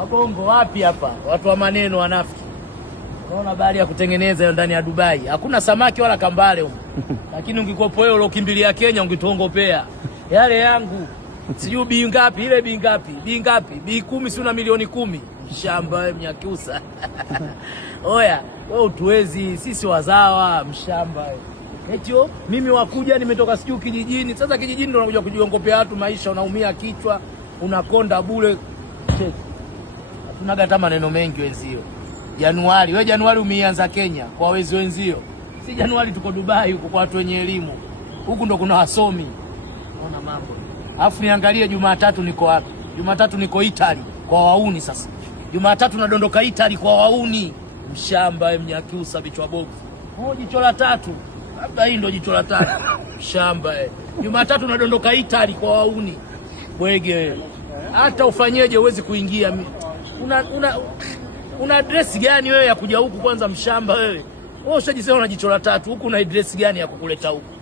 Wabongo wapi hapa? Watu wa maneno wanafiki. Unaona bahari ya kutengeneza ndani ya Dubai. Hakuna samaki wala kambale huko. Lakini ungikopo wewe uliokimbilia Kenya ungituongopea. Yale yangu. Sijui bi ngapi, ile bi ngapi? Bi ngapi? Bi 10 si una milioni 10. Mshamba wewe Mnyakyusa. Oya, wewe utuwezi, sisi wazawa, mshamba wewe. Etio, mimi wakuja nimetoka sijui kijijini. Sasa kijijini ndo unakuja kujiongopea watu maisha, unaumia kichwa, unakonda bure. Tunaga hata maneno mengi wenzio. Januari, wewe Januari umeanza Kenya kwa wezi wenzio. Si Januari tuko Dubai huko kwa watu wenye elimu. Huku ndo kuna wasomi. Unaona mambo. Alafu niangalie Jumatatu niko wapi? Jumatatu niko Italy kwa wauni sasa. Jumatatu nadondoka Italy kwa wauni. Mshamba wewe Mnyakyusa bichwa box. Jicho la tatu. Labda hii ndo jicho la tatu. Mshamba wewe. Jumatatu nadondoka Italy kwa wauni. Bwege wewe. Hata ufanyeje uwezi kuingia. Una address gani wewe ya kuja huku kwanza mshamba wewe? Wewe ushajisema una jicho la tatu, huku una address gani ya kukuleta huku?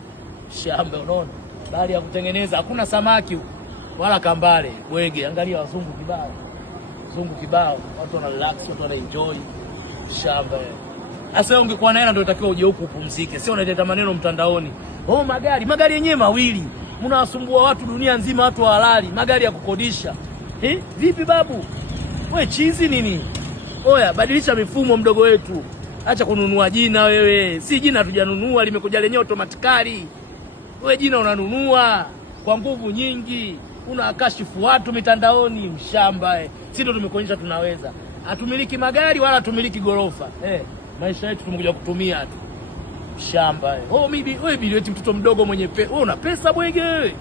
Shamba unaona? Bahari ya kutengeneza, hakuna samaki huku wala kambale. Bwege, angalia wazungu kibao. Wazungu kibao, watu wana relax, watu wana enjoy. Shamba wewe. Sasa wewe ungekuwa na hela ndio utakiwa uje huku upumzike. Sio unaleta maneno mtandaoni. Oh, magari yenyewe mawili. Mnawasumbua watu dunia nzima, watu wa halali, magari ya kukodisha. Vipi babu? Wewe chizi nini? Oya, badilisha mifumo mdogo wetu. Acha kununua jina wewe. Si jina tujanunua, limekuja lenyewe automatically. Wewe jina unanunua kwa nguvu nyingi. Unakashifu watu mitandaoni, mshamba wewe. Sisi ndo tumekuonyesha tunaweza. Hatumiliki magari wala hatumiliki gorofa. Maisha yetu tumekuja kutumia tu. Mshamba wewe. Wewe bilieti mtoto mdogo mwenye pesa. Wewe una pesa bwege wewe.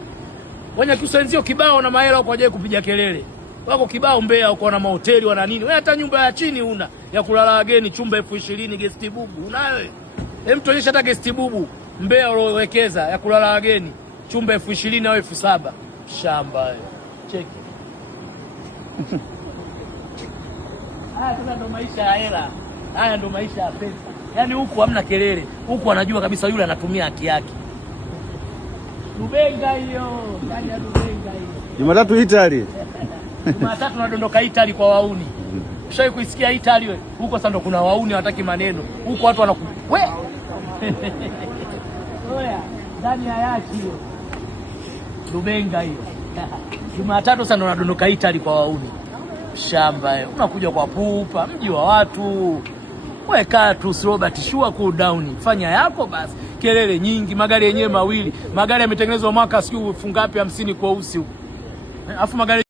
Wanyakyusa wenzio kibao na mahela huko ajaye kupiga kelele. Wako kibao Mbeya uko na mahoteli wana nini? Wewe hata nyumba ya chini una ya kulala wageni, chumba 20,000 guest bubu. Unayo wewe? Hem, tuonyesha hata guest bubu Mbeya uliowekeza ya kulala wageni, chumba 20,000 au 7,000. Shamba wewe. Cheki. Haya ndo maisha ya hela. Haya ndo maisha ya pesa. Yaani huku hamna kelele. Huku anajua kabisa yule anatumia haki yake. Dubenga hiyo. Ndani ya Dubenga hiyo. Jumatatu Italy. Jumatatu nadondoka Italy kwa wauni. Ushawahi kuisikia Italy wewe? Huko sasa ndo kuna wauni hawataki maneno. Huko watu wanaku. We! Oya, ndani ya yaki hiyo. Dubenga hiyo. Jumatatu sasa ndo nadondoka Italy kwa wauni. Shamba wewe. Unakuja kwa pupa, mji wa watu. Wewe kaa tu Robert, shua cool down. Fanya yako basi. Kelele nyingi, magari yenyewe mawili. Magari yametengenezwa mwaka sijui fungapi 50 kwa usi huko. Alafu magari